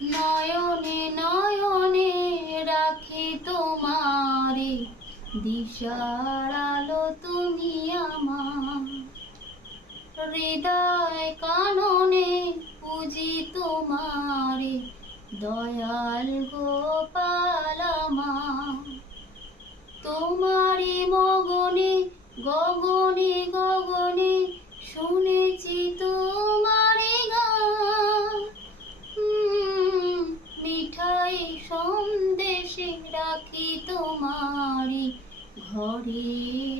নয়নে নয়নে রাখি তোমারে, দিশার আলো তুমি আমার। হৃদয় কাননে পুজি তোমারে, দয়াল গোপাল আমার। তোমারি মগনে গগনে গগনে শুনেছি তোমারি গান। মিঠাই সন্দেশে রাখি তোমারি ঘরে